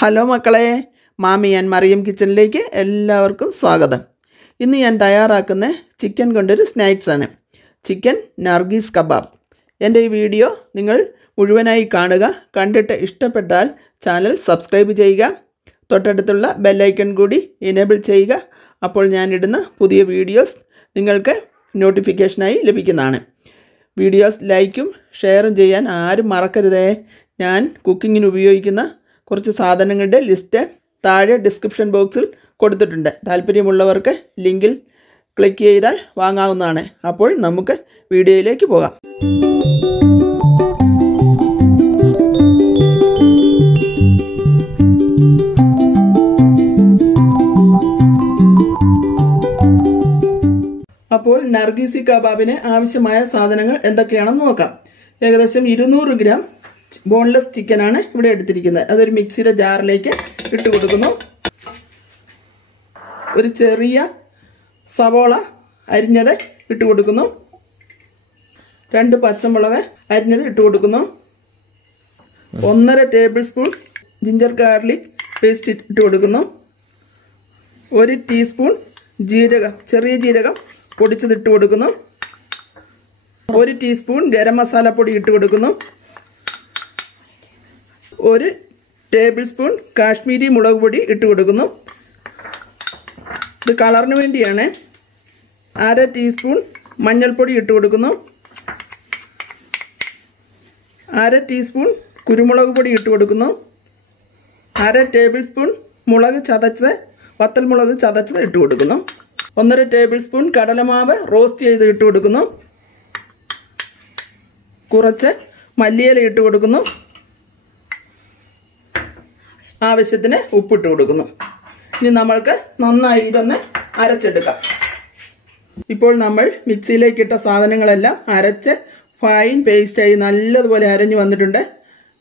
Hello മക്കളെ, മാമി and Mariyam കിച്ചണിലേക്ക് എല്ലാവർക്കും സ്വാഗതം. ഇന്ന് ഞാൻ തയ്യാറാക്കുന്ന ചിക്കൻ കൊണ്ടൊരു സ്നാക്സാണ്. Chicken Nargis kebab. എൻ്റെ ഈ വീഡിയോ നിങ്ങൾ മുഴുവനായി കാണുക. കണ്ടിട്ട് ഇഷ്ടപ്പെട്ടാൽ ചാനൽ സബ്സ്ക്രൈബ് ചെയ്യുക. തൊട്ടടുത്തുള്ള ബെല്ലൈക്കൺ കൂടി എനേബിൾ ചെയ്യുക. അപ്പോൾ ഞാനിടുന്ന പുതിയ വീഡിയോസ് നിങ്ങൾക്ക് നോട്ടിഫിക്കേഷനായി ലഭിക്കുന്നതാണ്. വീഡിയോസ് ലൈക്കും ഷെയറും ചെയ്യാൻ ആരും മറക്കരുതേ. ഞാൻ കുക്കിങ്ങിന് ഉപയോഗിക്കുന്ന കുറച്ച് സാധനങ്ങളുടെ ലിസ്റ്റ് താഴെ ഡിസ്ക്രിപ്ഷൻ ബോക്സിൽ കൊടുത്തിട്ടുണ്ട്. താല്പര്യമുള്ളവർക്ക് ലിങ്കിൽ ക്ലിക്ക് ചെയ്താൽ വാങ്ങാവുന്നതാണ്. അപ്പോൾ നമുക്ക് വീഡിയോയിലേക്ക് പോകാം. അപ്പോൾ നർഗീസി കബാബിന് ആവശ്യമായ സാധനങ്ങൾ എന്തൊക്കെയാണെന്ന് നോക്കാം. ഏകദേശം 200 ഗ്രാം ബോൺലെസ് ചിക്കനാണ് ഇവിടെ എടുത്തിരിക്കുന്നത്. അതൊരു മിക്സിയുടെ ജാറിലേക്ക് ഇട്ട് കൊടുക്കുന്നു. ഒരു ചെറിയ സവോള അരിഞ്ഞത് ഇട്ട് കൊടുക്കുന്നു. 2 പച്ചമുളക് അരിഞ്ഞത് ഇട്ട് കൊടുക്കുന്നു. 1.5 table spoon ginger garlic paste ഇട്ട് കൊടുക്കുന്നു. 1 ടീസ്പൂൺ ജീരകം, ചെറിയ ജീരകം പൊടിച്ചത് ഇട്ട് കൊടുക്കുന്നു. 1 ടീസ്പൂൺ ഗരം മസാല പൊടി ഇട്ട് കൊടുക്കുന്നു. 1 ടേബിൾ സ്പൂൺ കാശ്മീരി മുളക് പൊടി ഇട്ട് കൊടുക്കുന്നു. ഇത് കളറിന് വേണ്ടിയാണ്. 1/2 ടീസ്പൂൺ മഞ്ഞൾപ്പൊടി ഇട്ട് കൊടുക്കുന്നു. 1/2 ടീസ്പൂൺ കുരുമുളക് പൊടി ഇട്ട് കൊടുക്കുന്നു. 1/2 ടേബിൾ സ്പൂൺ മുളക് ചതച്ചത്, വത്തൽമുളക് ചതച്ചത് ഇട്ട് കൊടുക്കുന്നു. 1.5 ടേബിൾ സ്പൂൺ കടലമാവ് റോസ്റ്റ് ചെയ്ത് ഇട്ട് കൊടുക്കുന്നു. കുറച്ച് മല്ലിയില ഇട്ട് കൊടുക്കുന്നു. ആവശ്യത്തിന് ഉപ്പിട്ട് കൊടുക്കുന്നു. ഇനി നമ്മൾക്ക് നന്നായി ഇതൊന്ന് അരച്ചെടുക്കാം. ഇപ്പോൾ നമ്മൾ മിക്സിയിലേക്ക് ഇട്ട സാധനങ്ങളെല്ലാം അരച്ച് ഫൈൻ പേസ്റ്റായി നല്ലതുപോലെ അരഞ്ഞു വന്നിട്ടുണ്ട്.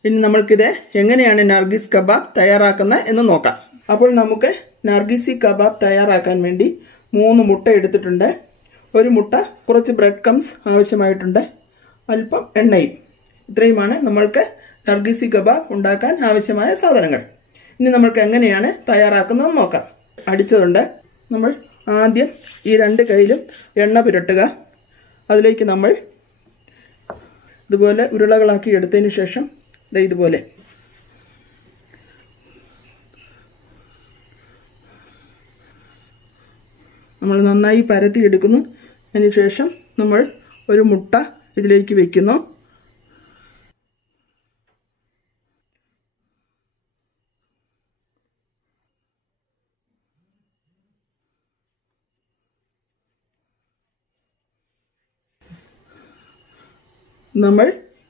ഇനി നമ്മൾക്കിത് എങ്ങനെയാണ് നർഗീസ് കബാബ് തയ്യാറാക്കുന്നത് എന്ന് നോക്കാം. അപ്പോൾ നമുക്ക് നർഗീസി കബാബ് തയ്യാറാക്കാൻ വേണ്ടി 3 മുട്ട എടുത്തിട്ടുണ്ട്. ഒരു മുട്ട, കുറച്ച് ബ്രെഡ് ക്രംസ് ആവശ്യമായിട്ടുണ്ട്, അല്പം എണ്ണയും. ഇത്രയുമാണ് നമ്മൾക്ക് നർഗീസി കബാബ് ഉണ്ടാക്കാൻ ആവശ്യമായ സാധനങ്ങൾ. ഇനി നമ്മൾക്ക് എങ്ങനെയാണ് തയ്യാറാക്കുന്നതെന്ന് നോക്കാം. അടിച്ചതുണ്ട്. നമ്മൾ ആദ്യം ഈ 2 കൈയിലും എണ്ണ പുരട്ടുക. അതിലേക്ക് നമ്മൾ ഇതുപോലെ ഉരുളകളാക്കി എടുത്തതിന് ശേഷം ഇതുപോലെ നമ്മൾ നന്നായി പരത്തിയെടുക്കുന്നു. അതിനുശേഷം നമ്മൾ ഒരു മുട്ട ഇതിലേക്ക് വയ്ക്കുന്നു. നമ്മൾ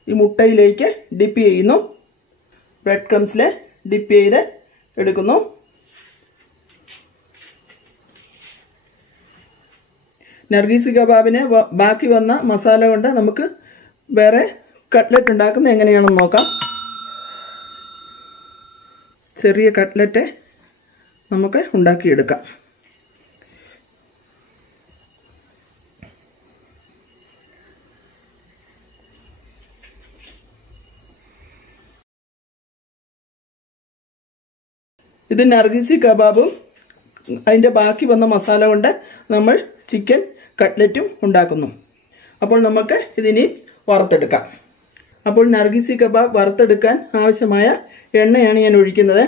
ഈ മുട്ടയിലേക്ക് ഡിപ്പ് ചെയ്യുന്നു. ബ്രെഡ് ക്രംസിൽ ഡിപ്പ് ചെയ്ത് എടുക്കുന്നു. നർഗീസി കബാബിന് ബാക്കി വന്ന മസാല കൊണ്ട് നമുക്ക് വേറെ കട്ട്ലറ്റ് ഉണ്ടാക്കുന്നത് എങ്ങനെയാണെന്ന് നോക്കാം. ചെറിയ കട്ട്ലറ്റ് നമുക്ക് ഉണ്ടാക്കിയെടുക്കാം. ഇത് നർഗീസി കബാബും അതിൻ്റെ ബാക്കി വന്ന മസാല കൊണ്ട് നമ്മൾ ചിക്കൻ കട്ട്ലറ്റും ഉണ്ടാക്കുന്നു. അപ്പോൾ നമുക്ക് ഇതിനി വറുത്തെടുക്കാം. അപ്പോൾ നർഗീസി കബാബ് വറുത്തെടുക്കാൻ ആവശ്യമായ എണ്ണയാണ് ഞാൻ ഒഴിക്കുന്നത്.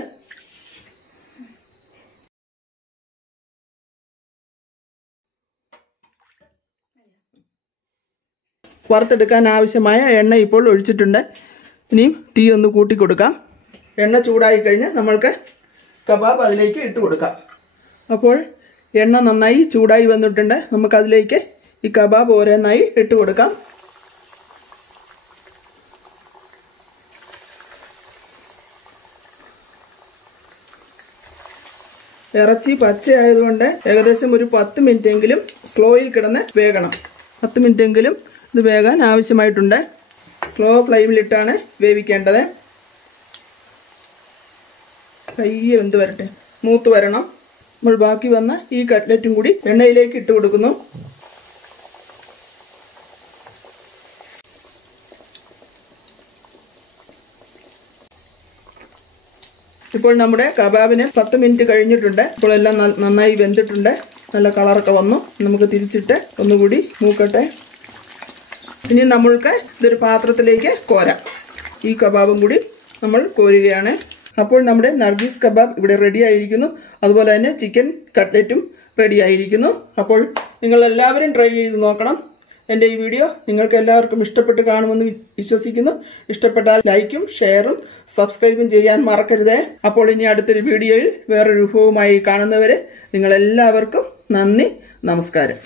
വറുത്തെടുക്കാൻ ആവശ്യമായ എണ്ണ ഇപ്പോൾ ഒഴിച്ചിട്ടുണ്ട്. ഇനിയും തീ ഒന്ന് കൂട്ടി കൊടുക്കാം. എണ്ണ ചൂടായി കഴിഞ്ഞ് നമ്മൾക്ക് കബാബ് അതിലേക്ക് ഇട്ട് കൊടുക്കാം. അപ്പോൾ എണ്ണ നന്നായി ചൂടായി വന്നിട്ടുണ്ട്. നമുക്കതിലേക്ക് ഈ കബാബ് ഓരോന്നായി ഇട്ട് കൊടുക്കാം. ഇറച്ചി പച്ചയായതുകൊണ്ട് ഏകദേശം ഒരു 10 മിനിറ്റെങ്കിലും സ്ലോയിൽ കിടന്ന് വേകണം. 10 മിനിറ്റെങ്കിലും ഇത് വേകാൻ ആവശ്യമായിട്ടുണ്ട്. സ്ലോ ഫ്ലെയിമിലിട്ടാണ് വേവിക്കേണ്ടത്. കയ്യെ വെന്ത് വരട്ടെ, മൂത്ത് വരണം. നമ്മൾ ബാക്കി വന്ന ഈ കട്ട്ലറ്റും കൂടി എണ്ണയിലേക്ക് ഇട്ട് കൊടുക്കുന്നു. ഇപ്പോൾ നമ്മുടെ കബാബിന് 10 മിനിറ്റ് കഴിഞ്ഞിട്ടുണ്ട്. ഇപ്പോൾ എല്ലാം നന്നായി വെന്തിട്ടുണ്ട്. നല്ല കളറൊക്കെ വന്നു. നമുക്ക് തിരിച്ചിട്ട് ഒന്നുകൂടി മൂക്കട്ടെ. ഇനി നമ്മൾക്ക് ഇതൊരു പാത്രത്തിലേക്ക് കോരാം. ഈ കബാബും കൂടി നമ്മൾ കോരുകയാണ്. അപ്പോൾ നമ്മുടെ നർഗീസ് കബാബ് ഇവിടെ റെഡി ആയിരിക്കുന്നു. അതുപോലെ തന്നെ ചിക്കൻ കട്ട്ലറ്റും റെഡി ആയിരിക്കുന്നു. അപ്പോൾ നിങ്ങൾ എല്ലാവരും ട്രൈ ചെയ്ത് നോക്കണം. എൻ്റെ ഈ വീഡിയോ നിങ്ങൾക്ക് എല്ലാവർക്കും ഇഷ്ടപ്പെട്ട് കാണുമെന്ന് വിശ്വസിക്കുന്നു. ഇഷ്ടപ്പെട്ടാൽ ലൈക്കും ഷെയറും സബ്സ്ക്രൈബും ചെയ്യാൻ മറക്കരുതേ. അപ്പോൾ ഇനി അടുത്തൊരു വീഡിയോയിൽ വേറൊരു വിഭവമായി കാണുന്നവരെ നിങ്ങളെല്ലാവർക്കും നന്ദി, നമസ്കാരം.